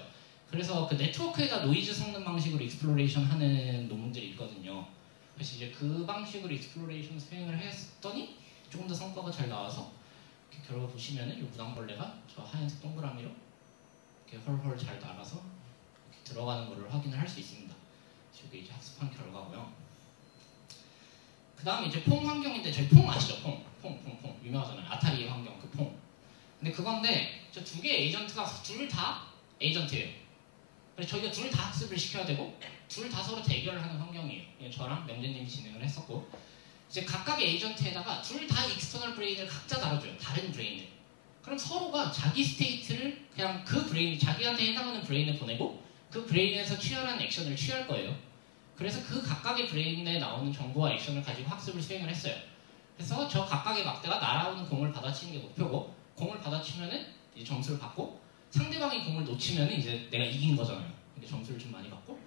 그래서 그 네트워크에다 노이즈 섞는 방식으로 익스플로레이션 하는 논문들이 있거든요. 그래서 이제 그 방식으로 익스플로레이션 수행을 했더니 조금 더 성과가 잘 나와서 이렇게 결과 보시면은 이 무당벌레가 저 하얀색 동그라미로 이렇게 헐헐 잘 날아서 이렇게 들어가는 거를 확인을 할 수 있습니다. 이게 이제 학습한 결과고요. 그 다음에 이제 퐁 환경인데 저희 퐁 아시죠? 퐁 유명하잖아요. 아타리 환경 그 퐁. 근데 그건데 저 2개의 에이전트가 둘 다 에이전트예요. 그래서 저희가 둘 다 학습을 시켜야 되고 둘 다 서로 대결을 하는 환경이에요. 저랑 명재님이 진행을 했었고 이제 각각의 에이전트에다가 둘 다 익스터널 브레인을 각자 달아줘요. 다른 브레인을. 그럼 서로가 자기 스테이트를 그냥 그 브레인, 자기한테 해당하는 브레인을 보내고 그 브레인에서 취하라는 액션을 취할 거예요. 그래서 그 각각의 브레인에 나오는 정보와 액션을 가지고 학습을 수행을 했어요. 그래서 저 각각의 막대가 날아오는 공을 받아치는 게 목표고 공을 받아치면은 이제 점수를 받고 상대방이 공을 놓치면은 이제 내가 이긴 거잖아요. 이게 점수를 좀 많이 받고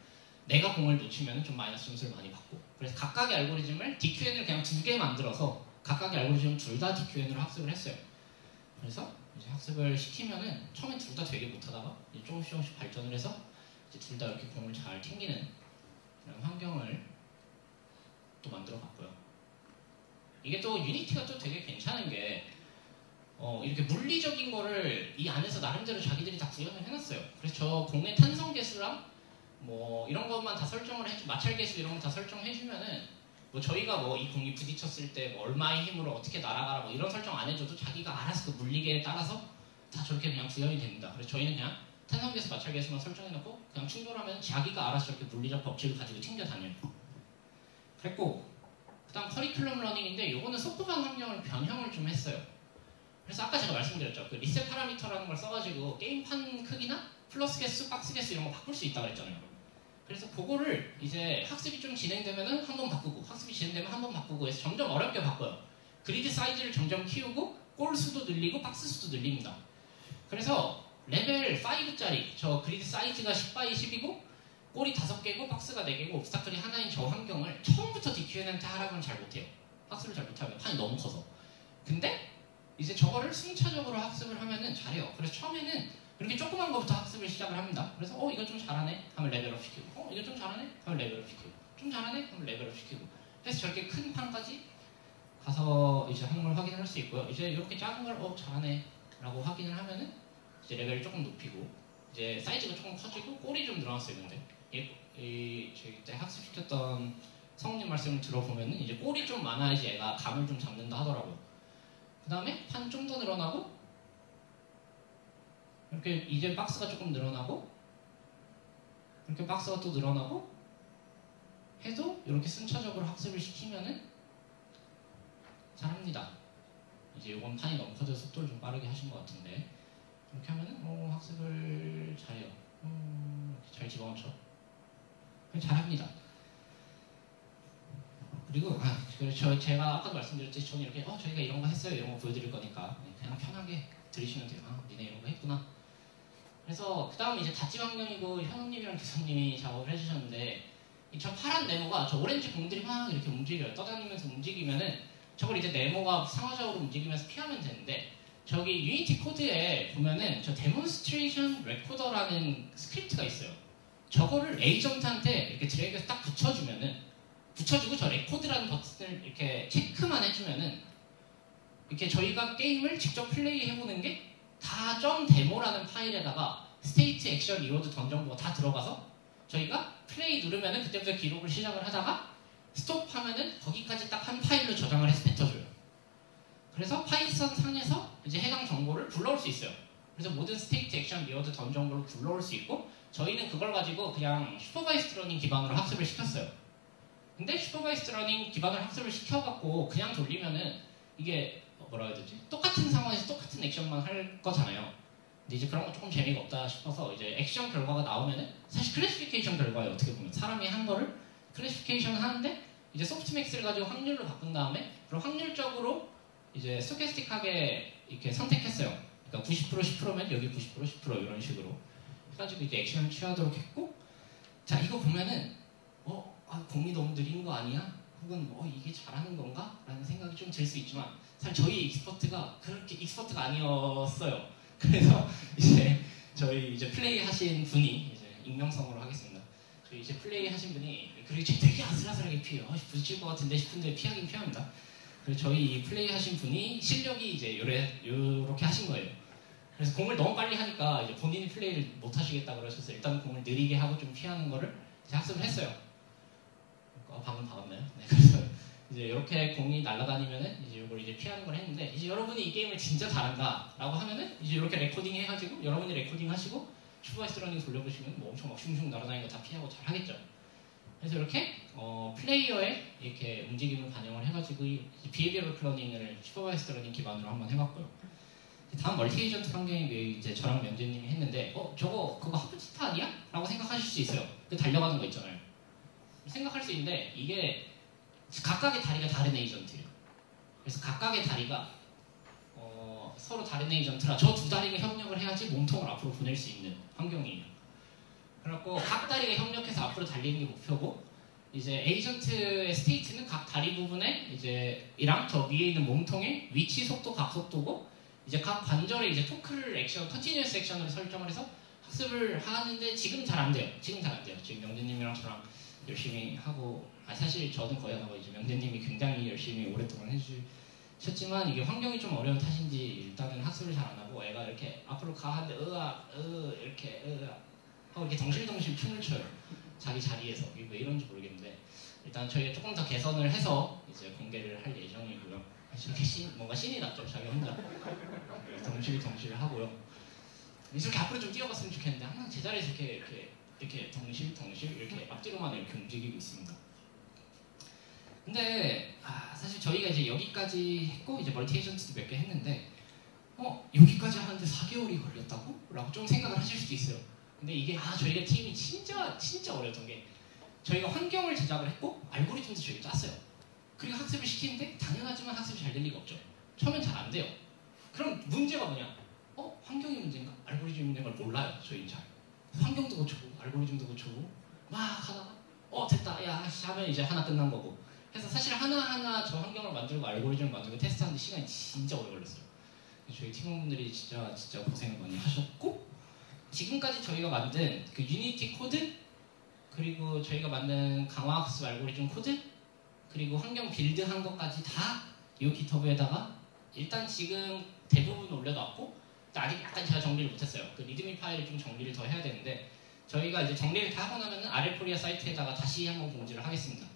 내가 공을 놓치면은 좀 마이너스 점수를 많이 받고 그래서 각각의 알고리즘을 DQN을 그냥 2개 만들어서 각각의 알고리즘 둘 다 DQN으로 학습을 했어요. 그래서 이제 학습을 시키면은 처음에 둘 다 되게 못하다가 조금씩 발전을 해서 이제 둘 다 이렇게 공을 잘 튕기는 그런 환경을 또 만들어 봤고요. 이게 또 유니티가 또 되게 괜찮은 게 이렇게 물리적인 거를 이 안에서 나름대로 자기들이 다 구현을 해놨어요. 그래서 저 공의 탄성 계수랑 뭐 이런 것만 다 설정을 해주, 마찰 계수 이런 거 다 설정해주면은 뭐 저희가 뭐 이 공이 부딪혔을 때 뭐 얼마의 힘으로 어떻게 날아가라 뭐 이런 설정 안 해줘도 자기가 알아서 그 물리계에 따라서 다 저렇게 그냥 구현이 됩니다. 그래서 저희는 그냥 탄성 계수, 마찰 계수만 설정해놓고 그냥 충돌하면 자기가 알아서 저렇게 물리적 법칙을 가지고 튕겨 다녀요. 그랬고 그다음 커리큘럼 러닝인데 요거는 소프트반 환경을 변형을 좀 했어요. 그래서 아까 제가 말씀드렸죠. 그 리셋 파라미터라는 걸 써가지고 게임판 크기나 플러스 개수, 박스 개수 이런 거 바꿀 수 있다고 했잖아요. 그래서 그거를 이제 학습이 좀 진행되면은 한 번 바꾸고 학습이 진행되면 한 번 바꾸고 해서 점점 어렵게 바꿔요. 그리드 사이즈를 점점 키우고 골 수도 늘리고 박스 수도 늘립니다. 그래서 레벨 5짜리 저 그리드 사이즈가 10x 10이고 골이 5개고 박스가 4개고 옵스타클이 하나인 저 환경을 처음부터 DQN한테 하라고는 잘 못해요. 학습을 잘 못하면 판이 너무 커서. 근데 이제 저거를 순차적으로 학습을 하면은 잘해요. 그래서 처음에는 이렇게 조그만 거부터 학습을 시작을 합니다. 그래서 이거 좀 잘하네 하면 레벨업 시키고 이거 좀 잘하네 하면 레벨업 시키고 좀 잘하네 하면 레벨업 시키고 그래서 저렇게 큰 판까지 가서 이제 하는 걸 확인을 할 수 있고요. 이제 이렇게 작은 걸 잘하네 라고 확인을 하면은 이제 레벨을 조금 높이고 이제 사이즈가 조금 커지고 골이 좀 늘어났어요. 근데 저희 때 학습시켰던 성우님 말씀을 들어보면은 이제 골이 좀 많아야지 애가 감을 좀 잡는다 하더라고요. 그 다음에 판 좀 더 늘어나고 이렇게 이제 박스가 조금 늘어나고 이렇게 박스가 또 늘어나고 해도 이렇게 순차적으로 학습을 시키면은 잘합니다. 이제 이건 판이 너무 커져서 속도를 좀 빠르게 하신 것 같은데 이렇게 하면은 학습을 잘해요. 이렇게 잘 집어넣죠. 잘합니다. 그리고 제가 아까도 말씀드렸듯이 저는 이렇게 저희가 이런 거 했어요 이런 거 보여드릴 거니까 그냥 편하게 들으시면 돼요. 니네 이런 거 했구나. 그래서 그 다음 이제 닷집 환경이고 현우님이랑 교수님이 작업을 해주셨는데 저 파란 네모가 저 오렌지 공들이 막 이렇게 움직여요. 떠다니면서 움직이면은 저걸 이제 네모가 상하좌우로 움직이면서 피하면 되는데 저기 유니티 코드에 보면은 저 데몬스트레이션 레코더라는 스크립트가 있어요. 저거를 에이전트한테 이렇게 드래그해서 딱 붙여주고 저 레코드라는 버튼을 이렇게 체크만 해주면은 이렇게 저희가 게임을 직접 플레이 해보는 게 다 .데모라는 파일에다가 스테이트, 액션, 리로드, 던정보가 다 들어가서 저희가 플레이 누르면은 그때부터 기록을 시작을 하다가 스톱 하면은 거기까지 딱 한 파일로 저장을 해서 뱉어줘요. 그래서 파이썬 상에서 이제 해당 정보를 불러올 수 있어요. 그래서 모든 스테이트, 액션, 리로드, 던정보를 불러올 수 있고 저희는 그걸 가지고 그냥 슈퍼바이스드 러닝 기반으로 학습을 시켰어요. 근데 슈퍼바이스드 러닝 기반으로 학습을 시켜갖고 그냥 돌리면은 이게 뭐라 해야 되지? 똑같은 상황에서 똑같은 액션만 할 거잖아요. 근데 이제 그런 거 조금 재미가 없다 싶어서 이제 액션 결과가 나오면은 사실 클래시피케이션 결과예요. 어떻게 보면 사람이 한 거를 클래시피케이션 하는데 이제 소프트맥스를 가지고 확률로 바꾼 다음에 그럼 확률적으로 이제 스토캐스틱하게 이렇게 선택했어요. 그러니까 90% 10%면 여기 90% 10% 이런 식으로 해가지고 이제 액션을 취하도록 했고 자 이거 보면은 공이 너무 느린 거 아니야? 혹은 이게 잘하는 건가? 라는 생각이 좀 들 수 있지만 사실 저희 익스퍼트가 그렇게 익스퍼트가 아니었어요. 그래서 이제 저희 이제 플레이 하신 분이 이제 익명성으로 하겠습니다. 저희 이제 플레이 하신 분이 그리고 되게 아슬아슬하게 피해요. 부딪힐 것 같은데 싶은데 피하긴 피합니다. 그래서 저희 플레이 하신 분이 실력이 이제 요렇게 하신 거예요. 그래서 공을 너무 빨리 하니까 이제 본인이 플레이를 못 하시겠다 그러셔서 일단 공을 느리게 하고 좀 피하는 거를 학습을 했어요. 방금 박았나요? 네, 그래서 이제 이렇게 공이 날아다니면은 이제 이걸 이제 피하는 걸 했는데 이제 여러분이 이 게임을 진짜 잘한다라고 하면은 이제 이렇게 레코딩 해가지고 여러분이 레코딩 하시고 슈퍼바이스드 러닝 돌려보시면 뭐 엄청 막 슝슝 날아다니는 거 다 피하고 잘 하겠죠. 그래서 이렇게 플레이어의 이렇게 움직임을 반영을 해가지고 비헤비어럴 플러닝을 슈퍼바이스드 러닝 기반으로 한번 해봤고요. 다음 멀티 에이전트 환경이 이제 저랑 명재님이 했는데 그거 하프치타 아니야? 라고 생각하실 수 있어요. 그 달려가는 거 있잖아요. 생각할 수 있는데 이게 각각의 다리가 다른 에이전트예요. 그래서 각각의 다리가 서로 다른 에이전트라 저 두 다리가 협력을 해야지 몸통을 앞으로 보낼 수 있는 환경이에요. 그래갖고 각 다리가 협력해서 앞으로 달리는 게 목표고 이제 에이전트의 스테이트는 각 다리 부분에 이제 이랑 저 위에 있는 몸통의 위치 속도, 각속도고 이제 각 관절에 이제 토크를 액션, 컨티뉴어스 액션으로 설정을 해서 학습을 하는데 지금 잘 안 돼요. 지금 명재님이랑 저랑 열심히 하고 사실 저는 거의 안 하고 이제 명재님이 굉장히 열심히 오랫동안 해주셨지만 이게 환경이 좀 어려운 탓인지 일단은 학습을 잘 안 하고 애가 이렇게 앞으로 가 하는데 이렇게 하고 이렇게 덩실덩실 춤을 춰요. 자기 자리에서. 이게 왜 이런지 모르겠는데 일단 저희가 조금 더 개선을 해서 이제 공개를 할 예정이고요. 이렇게 뭔가 신이 났죠. 자기 혼자 덩실 하고요. 이렇게 앞으로 좀 뛰어갔으면 좋겠는데 항상 제자리에서 이렇게 덩실 이렇게 앞뒤로만 이렇게 움직이고 있습니다. 근데 사실 저희가 이제 여기까지 했고 이제 멀티 에이전트도 몇 개 했는데 여기까지 하는데 4개월이 걸렸다고? 라고 좀 생각을 하실 수도 있어요. 근데 이게 저희가 팀이 진짜 어려웠던 게 저희가 환경을 제작을 했고 알고리즘도 저희가 짰어요. 그리고 학습을 시키는데 당연하지만 학습이 잘 될 리가 없죠. 처음엔 잘 안 돼요. 그럼 문제가 뭐냐? 환경이 문제인가? 알고리즘이 문제인가 몰라요. 저희는 잘. 환경도 고쳐보고 알고리즘도 고쳐보고 막 하다가 됐다 야 하면 이제 하나 끝난 거고. 그래서 사실 하나하나 저 환경을 만들고 알고리즘을 만들고 테스트하는데 시간이 진짜 오래 걸렸어요. 저희 팀원분들이 진짜 고생을 많이 하셨고 지금까지 저희가 만든 그 유니티 코드 그리고 저희가 만든 강화학습 알고리즘 코드 그리고 환경 빌드한 것까지 다 이 깃허브에다가 일단 지금 대부분 올려놨고 아직 약간 제가 정리를 못했어요. 그 리드미 파일을 좀 정리를 더 해야 되는데 저희가 이제 정리를 다 하고 나면은 아레코리아 사이트에다가 다시 한번 공지를 하겠습니다.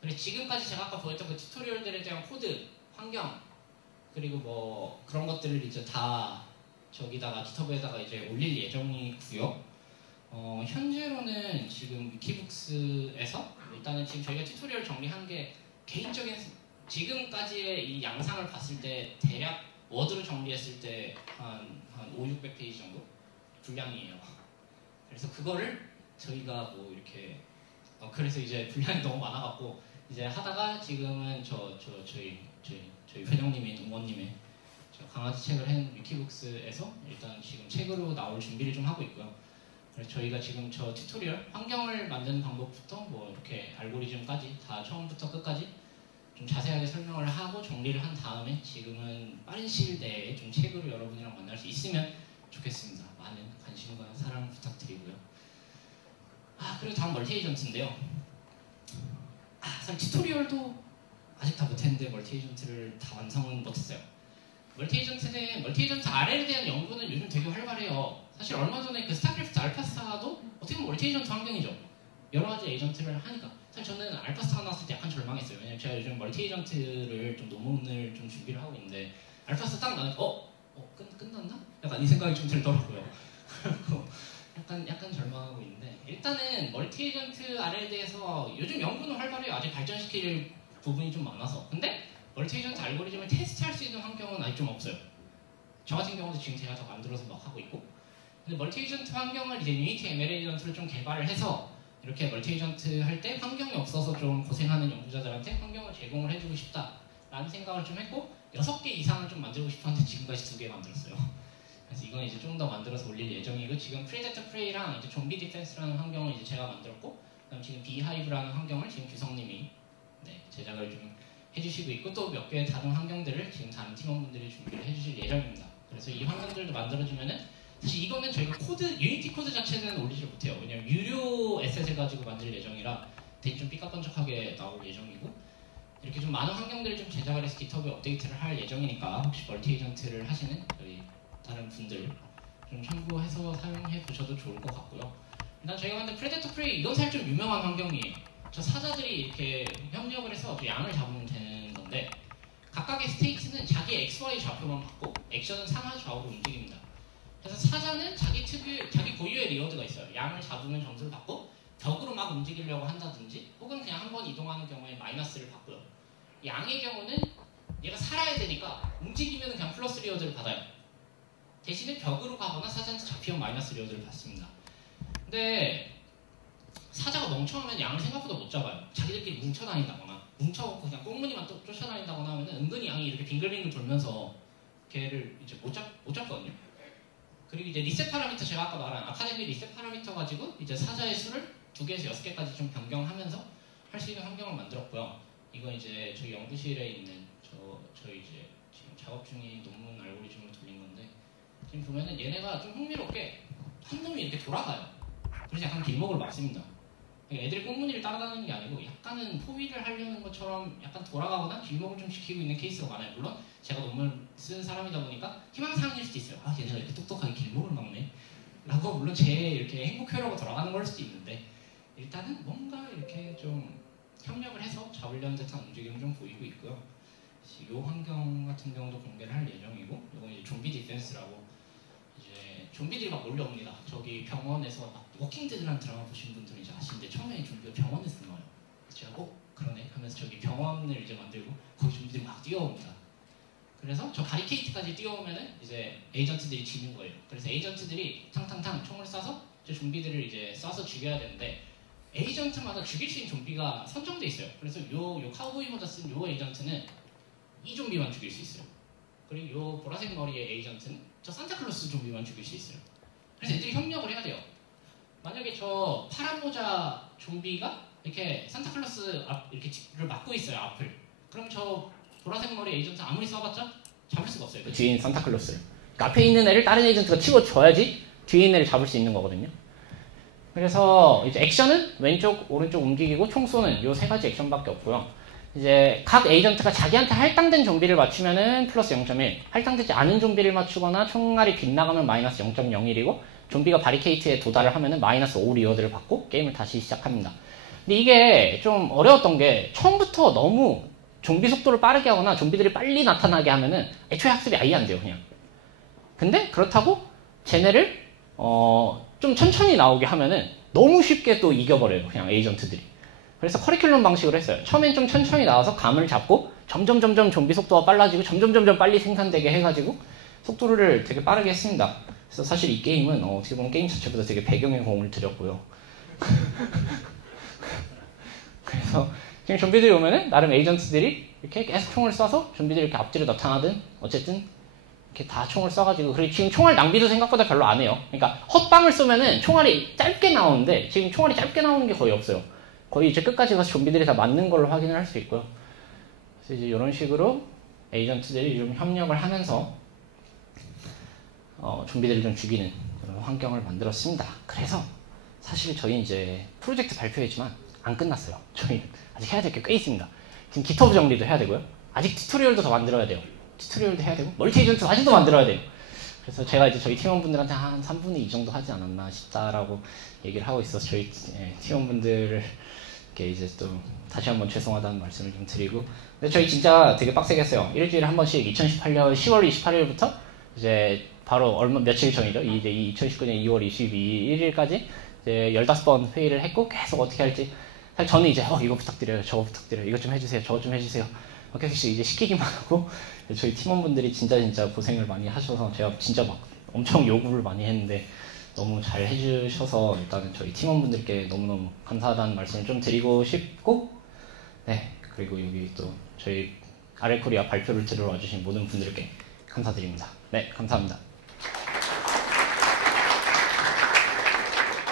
그리고 지금까지 제가 아까 보였던 그 튜토리얼들에 대한 코드, 환경 그리고 뭐 그런 것들을 이제 다 저기다가 깃허브에다가 이제 올릴 예정이고요. 현재로는 지금 위키북스에서 일단은 지금 저희가 튜토리얼 정리한 게 개인적인 지금까지의 이 양상을 봤을 때 대략 워드로 정리했을 때 한 500-600페이지 정도 분량이에요. 그래서 그거를 저희가 뭐 이렇게 그래서 이제 분량이 너무 많아갖고 이제 하다가 지금은 저희 회장님인 응원님의 강아지 책을 한 위키북스에서 일단 지금 책으로 나올 준비를 좀 하고 있고요. 그래서 저희가 지금 저 튜토리얼 환경을 만드는 방법부터 뭐 이렇게 알고리즘까지 다 처음부터 끝까지 좀 자세하게 설명을 하고 정리를 한 다음에 지금은 빠른 시일 내에 좀 책으로 여러분이랑 만날 수 있으면 좋겠습니다. 많은 관심과 사랑 부탁드리고요. 그리고 다음 멀티 에이전트인데요. 사실 튜토리얼도 아직 다 못했는데 멀티 에이전트를 다 완성은 못했어요. 멀티 에이전트 R에 대한 연구는 요즘 되게 활발해요. 사실 얼마 전에 그 스타크래프트 알파스타도 어떻게 보면 멀티 에이전트 환경이죠. 여러 가지 에이전트를 하니까. 사실 저는 알파스타 나왔을 때 약간 절망했어요. 왜냐면 제가 요즘 멀티 에이전트를 좀 논문을 좀 준비를 하고 있는데 알파스타 딱 나니까 끝났나? 약간 이 생각이 좀 들더라고요. 약간 절망하고 있는데 일단은 멀티 에이전트 R에 대해서 요즘 연구는 활발해요. 아직 발전시킬 부분이 좀 많아서. 근데 멀티 에이전트 알고리즘을 테스트할 수 있는 환경은 아직 좀 없어요. 저 같은 경우도 지금 제가 다 만들어서 막 하고 있고. 근데 멀티 에이전트 환경을 이제 유니티 ML 에이전트를 좀 개발을 해서 이렇게 멀티 에이전트 할 때 환경이 없어서 좀 고생하는 연구자들한테 환경을 제공을 해주고 싶다라는 생각을 좀 했고 6개 이상을 좀 만들고 싶었는데 지금까지 2개 만들었어요. 그래서 이건 이제 좀 더 만들어서 올릴 예정이고 지금 프리데터 프레이랑 이제 좀비 디펜스라는 환경을 이제 제가 만들었고 그다음 지금 비하이브라는 환경을 지금 규성님이 제작을 좀 해주시고 있고 또 몇 개의 다른 환경들을 지금 다른 팀원분들이 준비를 해주실 예정입니다. 그래서 이 환경들도 만들어주면은 사실 이거는 저희가 유니티 코드 자체는 올리지 못해요. 왜냐면 유료 에셋을 가지고 만들 예정이라 되게 좀 삐까뻔쩍하게 나올 예정이고 이렇게 좀 많은 환경들을 좀 제작을 해서 깃허브에 업데이트를 할 예정이니까 혹시 멀티 에이전트를 하시는 저희 다른 분들 좀 참고해서 사용해 보셔도 좋을 것 같고요. 일단 저희가 만든 프레데터 프레이 이건 사실 좀 유명한 환경이에요. 저 사자들이 이렇게 협력을 해서 양을 잡으면 되는 건데 각각의 스테이트는 자기 XY 좌표만 받고 액션은 상하 좌우로 움직입니다. 그래서 사자는 자기 고유의 리워드가 있어요. 양을 잡으면 점수를 받고 벽으로 막 움직이려고 한다든지 혹은 그냥 한 번 이동하는 경우에 마이너스를 받고요. 양의 경우는 얘가 살아야 되니까 움직이면 그냥 플러스 리워드를 받아요. 대신에 벽으로 가거나 사자한테 잡히면 마이너스 리워드를 받습니다. 근데 사자가 멍청하면 양을 생각보다 못 잡아요. 자기들끼리 뭉쳐다닌다거나 뭉쳐갖고 그냥 꽁무니만 쫓아다닌다거나 하면 은근히 양이 이렇게 빙글빙글 돌면서 걔를 이제 못 잡거든요. 그리고 이제 리셋 파라미터 제가 아까 말한 아카데미 리셋 파라미터 가지고 이제 사자의 수를 2개에서 6개까지 좀 변경하면서 할 수 있는 환경을 만들었고요. 이건 이제 저희 연구실에 있는 저희 이제 지금 작업 중인 논문 알고리즘을 돌린 건데, 지금 보면은 얘네가 좀 흥미롭게 한 놈이 이렇게 돌아가요. 그래서 약간 길목을 막습니다. 애들이 꽁무니를 따라다니는 게 아니고 약간은 포위를 하려는 것처럼 약간 돌아가거나 길목을 좀 지키고 있는 케이스가 많아요. 물론 제가 논문을 쓴 사람이다 보니까 희망사항일 수도 있어요. 아, 얘네가 이렇게 똑똑하게 길목을 막네 라고, 물론 제 이렇게 행복회로가 돌아가는 걸 수도 있는데, 일단은 뭔가 이렇게 좀 협력을 해서 잡으려는 듯한 움직임을 좀 보이고 있고요. 이 환경 같은 경우도 공개를 할 예정이고, 이건 이제 좀비 디펜스라고, 이제 좀비들이 막 몰려옵니다. 저기 병원에서 막 워킹데드라는 드라마 보신 분들은 이제 아시는데, 처음에 좀비가 병원에서 나와요. 제가 그러네 하면서 저기 병원을 이제 만들고 거기 좀비들이 막 뛰어옵니다. 그래서 저 바리케이트까지 뛰어오면은 이제 에이전트들이 지는 거예요. 그래서 에이전트들이 탕탕탕 총을 쏴서 저 좀비들을 이제 쏴서 죽여야 되는데, 에이전트마다 죽일 수 있는 좀비가 선정돼 있어요. 그래서 요 카우보이 모자 쓴 요 에이전트는 이 좀비만 죽일 수 있어요. 그리고 요 보라색 머리의 에이전트는 저 산타클로스 좀비만 죽일 수 있어요. 그래서 애들이 협력을 해야 돼요. 만약에 저 파란 모자 좀비가 이렇게 산타클로스 이렇게를 막고 있어요, 앞을. 그럼 저 보라색 머리 에이전트 아무리 쏴봤자 잡을 수가 없어요. 그 뒤에 있는 산타클로스를. 그러니까 앞에 있는 애를 다른 에이전트가 치워줘야지 뒤에 있는 애를 잡을 수 있는 거거든요. 그래서 이제 액션은 왼쪽, 오른쪽 움직이고 총 쏘는 요 세 가지 액션밖에 없고요. 이제 각 에이전트가 자기한테 할당된 좀비를 맞추면은 플러스 0.1, 할당되지 않은 좀비를 맞추거나 총알이 빗나가면 마이너스 0.01이고, 좀비가 바리케이트에 도달을 하면은 마이너스 5 리워드를 받고 게임을 다시 시작합니다. 근데 이게 좀 어려웠던 게, 처음부터 너무 좀비 속도를 빠르게 하거나 좀비들이 빨리 나타나게 하면은 애초에 학습이 아예 안 돼요, 그냥. 근데 그렇다고 쟤네를 좀 천천히 나오게 하면은 너무 쉽게 또 이겨버려요, 그냥 에이전트들이. 그래서 커리큘럼 방식으로 했어요. 처음엔 좀 천천히 나와서 감을 잡고 점점 좀비 속도가 빨라지고 점점 빨리 생산되게 해가지고 속도를 되게 빠르게 했습니다. 그래서 사실 이 게임은 어떻게 보면 게임 자체보다 되게 배경에 공을 들였고요. 그래서 지금 좀비들이 오면은 나름 에이전트들이 이렇게 계속 총을 쏴서 좀비들이 이렇게 앞뒤로 나타나든 어쨌든 이렇게 다 총을 쏴가지고, 그리고 지금 총알 낭비도 생각보다 별로 안 해요. 그러니까 헛방을 쏘면은 총알이 짧게 나오는데 지금 총알이 짧게 나오는 게 거의 없어요. 거의 이제 끝까지 가서 좀비들이 다 맞는 걸로 확인을 할 수 있고요. 그래서 이제 이런 식으로 에이전트들이 좀 협력을 하면서 좀비들을 좀 죽이는 그런 환경을 만들었습니다. 그래서 사실 저희 이제 프로젝트 발표했지만 안 끝났어요. 저희는 아직 해야 될 게 꽤 있습니다. 지금 기터브 정리도 해야 되고요. 아직 튜토리얼도 더 만들어야 돼요. 튜토리얼도 해야 되고 멀티 에이전트도 아직도 만들어야 돼요. 그래서 제가 이제 저희 팀원분들한테 한 3분의 2 정도 하지 않았나 싶다라고 얘기를 하고 있어서 저희 팀원분들을 이렇게 이제 또 다시 한번 죄송하다는 말씀을 좀 드리고, 근데 저희 진짜 되게 빡세게 했어요. 일주일에 한 번씩 2018년 10월 28일부터 이제 바로 며칠 전이죠. 이제 2019년 2월 22일까지 이제 15번 회의를 했고, 계속 어떻게 할지. 사실 저는 이제 이거 부탁드려요, 저거 부탁드려요, 이것 좀 해주세요, 저거 좀 해주세요. 계속 이제 시키기만 하고, 저희 팀원분들이 진짜 고생을 많이 하셔서 제가 진짜 막 엄청 요구를 많이 했는데 너무 잘 해주셔서 일단은 저희 팀원분들께 너무너무 감사하다는 말씀을 좀 드리고 싶고, 네, 그리고 여기 또 저희 RL코리아 발표를 들으러 와주신 모든 분들께 감사드립니다. 네, 감사합니다.